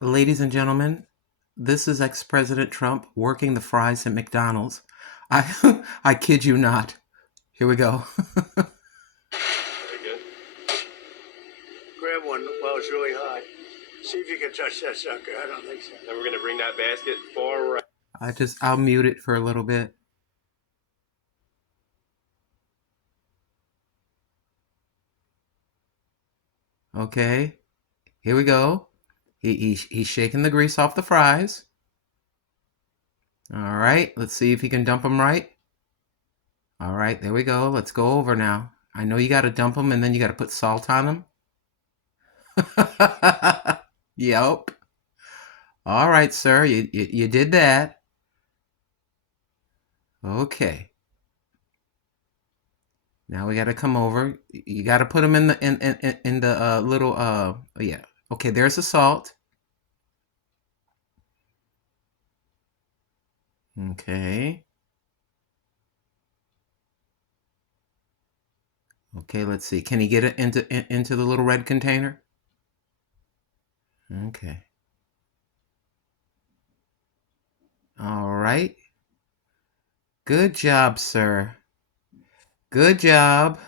Ladies and gentlemen, this is ex-President Trump working the fries at McDonald's. I kid you not. Here we go. Very good. Grab one while it's really hot. See if you can touch that sucker. I don't think so. Then we're going to bring that basket forward. I'll mute it for a little bit. Okay, here we go. He's shaking the grease off the fries. All right, let's see if he can dump them right. All right, there we go. Let's go over now. I know you got to dump them and then you got to put salt on them. Yep. All right, sir, you did that. Okay. Now we got to come over. You got to put them in the little yeah. Okay, there's the salt. Okay. Okay, let's see. Can he get it into the little red container? Okay. All right. Good job, sir. Good job.